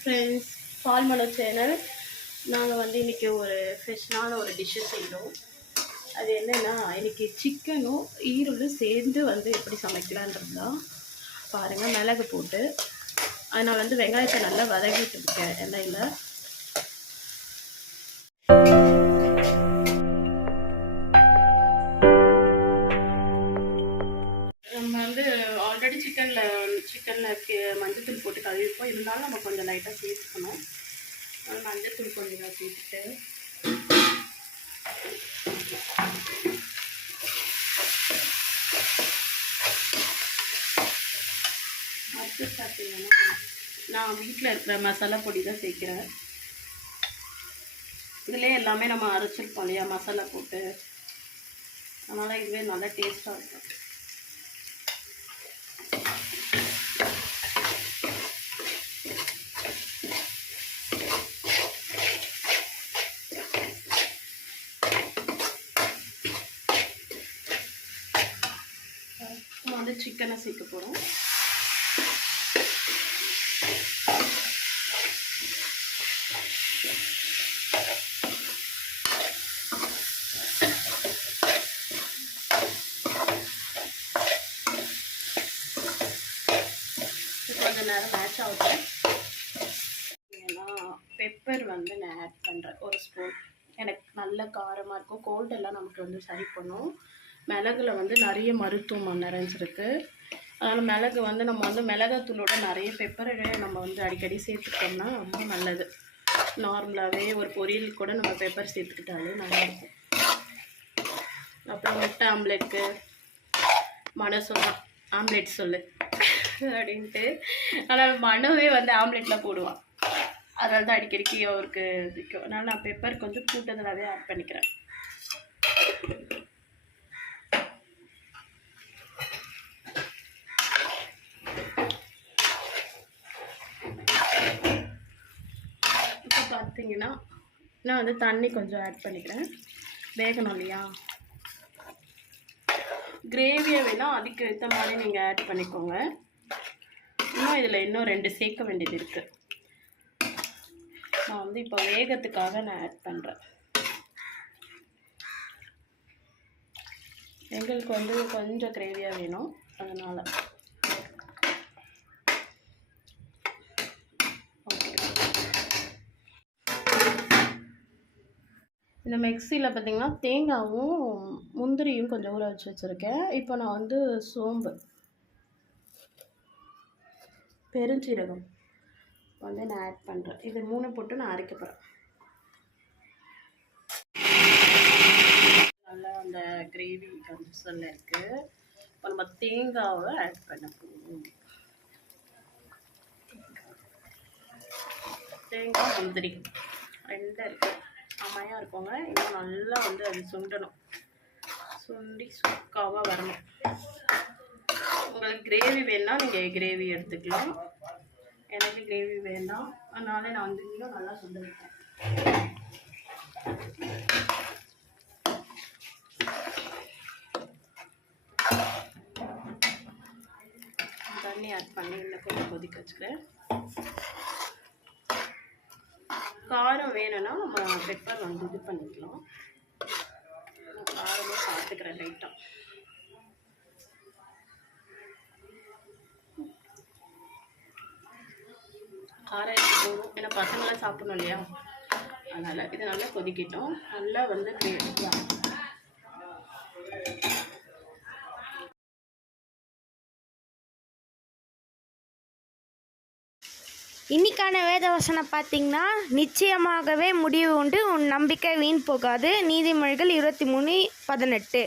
Friends, பால்மனோ channel. நாங்கள் வந்து இன்றைக்கி ஒரு ஃப்ரெஷ்ஷான ஒரு டிஷ்ஷு செய்கிறோம். அது என்னென்னா, இன்றைக்கி சிக்கனும் ஈரலும் சேர்ந்து வந்து எப்படி சமைக்கலான்றது தான். பாருங்கள், மிளகு போட்டு அது நான் வந்து வெங்காயத்தை நல்லா வதக்கிட்டு இருக்கேன் எண்ணெயில். நம்ம வந்து ஆல்ரெடி சிக்கனில் மஞ்சத்தூள் போட்டு கழுவிப்போம். இருந்தாலும் நம்ம கொஞ்சம் லைட்டாக சேர்த்துக்கணும். மஞ்சத்தூள் கொஞ்சம் நான் சேர்த்துட்டு அடுத்து பார்த்தீங்கன்னா, நான் வீட்டில் இருக்கிற மசாலா பொடி தான் சேர்க்குறேன். இதிலே எல்லாமே நம்ம அரைச்சிருப்போம் இல்லையா மசாலா போட்டு, அதனால் இதுவே நல்லா டேஸ்ட்டாக இருக்கும். வந்து சிக்கனை சேர்க்க போகிறோம். கொஞ்சம் நேரம் மேட்ச் ஆகுது. ஏன்னா பெப்பர் வந்து நான் ஆட் பண்ணுறேன் ஒரு ஸ்பூன். எனக்கு நல்ல காரமாக இருக்கும். கோல்டெல்லாம் நமக்கு வந்து சரி பண்ணும். மிளகுல வந்து நிறைய மருத்துவம் நிறைஞ்சிருக்கு. அதனால் மிளகு வந்து நம்ம வந்து மிளகாத்தூளோட நிறைய பெப்பரை நம்ம வந்து அடிக்கடி சேர்த்துக்கிட்டோம்னா ரொம்ப நல்லது. நார்மலாகவே ஒரு பொரியல் கூட நம்ம பெப்பர் சேர்த்துக்கிட்டாலே நல்லாயிருக்கும். அப்புறம் முட்டை ஆம்லெட்டுக்கு மன சொன்னான் ஆம்லெட் சொல்லு அப்படின்ட்டு. ஆனால் மனவே வந்து ஆம்லெட்டில் போடுவான். அதனால தான் அடிக்கடிக்கு அவருக்கு பிடிக்கும். அதனால் நான் பெப்பர் கொஞ்சம் கூட்டத்திலாவே ஆட் பண்ணிக்கிறேன். இப்போ பார்த்தீங்கன்னா நான் வந்து தண்ணி கொஞ்சம் ஆட் பண்ணிக்கிறேன். வேகணும் இல்லையா, கிரேவியை வேணால் அதுக்கு ஏற்ற மாதிரி நீங்கள் ஆட் பண்ணிக்கோங்க. இதில் இன்னும் 2 சேர்க்க வேண்டியது இருக்குது. நான் வந்து இப்போ வேகத்துக்காக நான் ஆட் பண்ணுறேன். எங்களுக்கு வந்து கொஞ்சம் கிரேவியாக வேணும், அதனால். இந்த மிக்சியில் பார்த்திங்கன்னா தேங்காயும் முந்திரியும் கொஞ்சம் ஊற வச்சு வச்சுருக்கேன். இப்போ நான் வந்து சோம்பு, பெருஞ்சீரகம் வந்து நான் ஆட் பண்ணுறேன். இது 3 போட்டு நான் அரைக்க போகிறேன். நல்லா அந்த கிரேவி கன்சிஸ்டன்சியில் இருக்குது. இப்போ நம்ம தேங்காவை ஆட் பண்ண போகிறோம். தேங்காய் முந்திரி 2 இருக்குது. அம்மையாக இருக்குங்க. இன்னும் நல்லா வந்து அது சுண்டணும். சுண்டி சுக்காவாக வரணும். உங்களுக்கு கிரேவி வேணால் நீங்கள் கிரேவி எடுத்துக்கலாம். எனக்கு கிரேவி வேண்டாம், அதனால நான் வந்து இன்னும் நல்லா சுண்ட வைப்பேன். தண்ணி ஆட் பண்ணி இன்னும் கொஞ்சம் கொதிக்க வச்சுக்கிறேன். காரம் வேணும்னா நம்ம பெப்பர் வந்து இது பண்ணிக்கலாம். காரமே சாப்பிட்டுக்கிறேன் லைட்டாக. காரம் எடுத்து போகும், ஏன்னா பசங்களாம் சாப்பிடணும் இல்லையா, அதனால் இது நல்லா கொதிக்கிட்டோம். நல்லா வந்து இன்னைக்கான வேதவசனம் பார்த்தீங்கன்னா, நிச்சயமாகவே முடிவு உண்டு, உன் நம்பிக்கை வீண் போகாது. நீதிமொழிகள் 23:18.